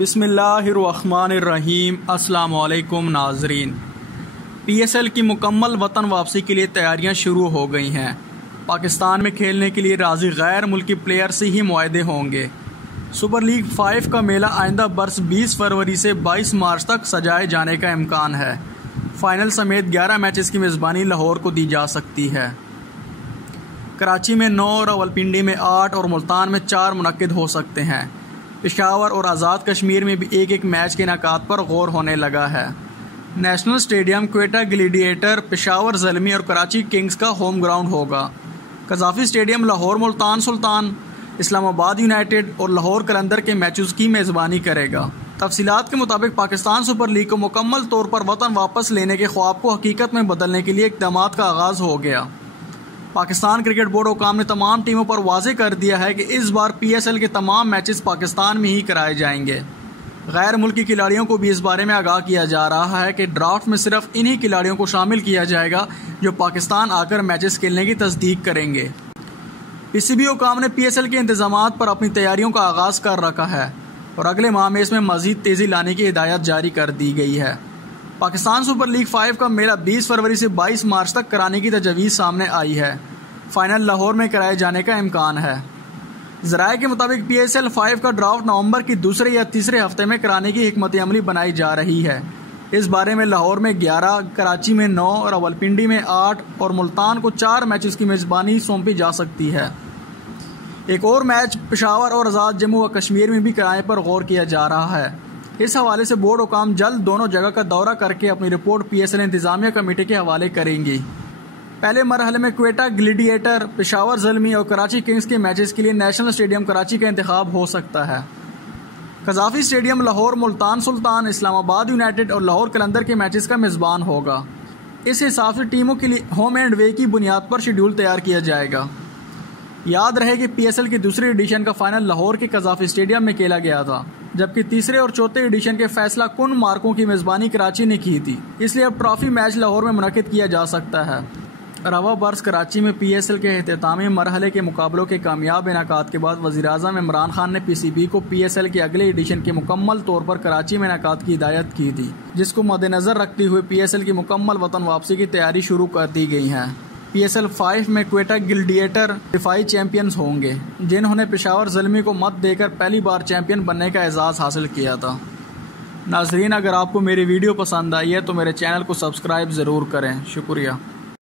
बिस्मिल्लाहिर्रहमानिर्रहीम। अस्सलाम वालेकुम नाजरीन। PSL की मुकम्मल वतन वापसी के लिए तैयारियां शुरू हो गई हैं। पाकिस्तान में खेलने के लिए राजी गैर मुल्की प्लेयर से ही मुआहदे होंगे। सुपर लीग 5 का मेला आइंदा बरस 20 फरवरी से 22 मार्च तक सजाए जाने का इम्कान है। फाइनल समेत 11 मैचेस की मेज़बानी लाहौर को दी जा सकती है। कराची में 9, रावलपिंडी में 8 और मुल्तान में 4 मुनक्किद हो सकते हैं। पेशावर और आज़ाद कश्मीर में भी एक एक मैच के इनेकाद पर गौर होने लगा है। National stadium, Quetta gladiator, Peshawar Zalmi और कराची किंग्स का होम ग्राउंड होगा। कज़ाफ़ी स्टेडियम लाहौर मुल्तान सुल्तान, इस्लामाबाद यूनाइटेड और लाहौर कलंदर के मैचों की मेज़बानी करेगा। तफसीलात के मुताबिक पाकिस्तान सुपर लीग को मुकम्मल तौर पर वतन वापस लेने के ख्वाब को हकीकत में बदलने के लिए इक़दाम का आगाज़ हो गया। पाकिस्तान क्रिकेट बोर्ड हुकाम ने तमाम टीमों पर वाज़ेह कर दिया है कि इस बार PSL के तमाम मैचेस पाकिस्तान में ही कराए जाएंगे। गैर मुल्की खिलाड़ियों को भी इस बारे में आगाह किया जा रहा है कि ड्राफ्ट में सिर्फ इन्हीं खिलाड़ियों को शामिल किया जाएगा जो पाकिस्तान आकर मैचेस खेलने की तस्दीक करेंगे। PCB हुकाम ने PSL के इंतजामात पर अपनी तैयारियों का आगाज़ कर रखा है और अगले माह में इसमें मज़ीद तेज़ी लाने की हिदायत जारी कर दी गई है। पाकिस्तान सुपर लीग 5 का मेला 20 फरवरी से 22 मार्च तक कराने की तजवीज़ सामने आई है। फाइनल लाहौर में कराए जाने का इम्कान है। ज़राए के मुताबिक PSL 5 का ड्राफ्ट नवंबर की दूसरे या तीसरे हफ्ते में कराने की हिकमत अमली बनाई जा रही है। इस बारे में लाहौर में 11, कराची में 9, रावलपिंडी में 8 और मुल्तान को 4 मैचेस की मेज़बानी सौंपी जा सकती है। एक और मैच पेशावर और आज़ाद जम्मू व कश्मीर में भी कराने पर गौर किया जा रहा है। इस हवाले से बोर्ड हुकाम जल्द दोनों जगह का दौरा करके अपनी रिपोर्ट PSL इंतजामिया कमेटी के हवाले करेंगी। पहले मरहले में क्वेटा ग्लैडिएटर, पेशावर ज़ल्मी और कराची किंग्स के मैचेस के लिए नेशनल स्टेडियम कराची का इंतखाब हो सकता है। कज़ाफ़ी स्टेडियम लाहौर मुल्तान सुल्तान, इस्लामाबाद यूनाइटेड और लाहौर कलंदर के मैचेस का मेज़बान होगा। इस हिसाब से टीमों के लिए होम एंड वे की बुनियाद पर शेड्यूल तैयार किया जाएगा। याद रहे कि PSL की दूसरी एडिशन का फाइनल लाहौर के कज़ाफ़ी स्टेडियम में खेला गया था, जबकि तीसरे और चौथे एडिशन के फैसला कुन मार्कों की मेज़बानी कराची ने की थी। इसलिए अब ट्रॉफी मैच लाहौर में मुनक्किद किया जा सकता है। रवा बरस कराची में PSL के एहतितामी मरहले के मुकाबलों के कामयाब इनेकाद के बाद वज़ीर-ए-आज़म इमरान खान ने PCB को PSL के अगले एडिशन के मुकम्मल तौर पर कराची में इनेकाद की हिदायत की थी, जिसको मद्देनज़र रखते हुए PSL की मुकम्मल वतन वापसी की तैयारी शुरू कर दी गई है। PSL 5 में क्वेटा ग्लैडिएटर दिफाई चैंपियंस होंगे, जिन्होंने पेशावर ज़ल्मी को मत देकर पहली बार चैंपियन बनने का एजाज़ हासिल किया था। नाज़रीन, अगर आपको मेरी वीडियो पसंद आई है तो मेरे चैनल को सब्सक्राइब ज़रूर करें। शुक्रिया।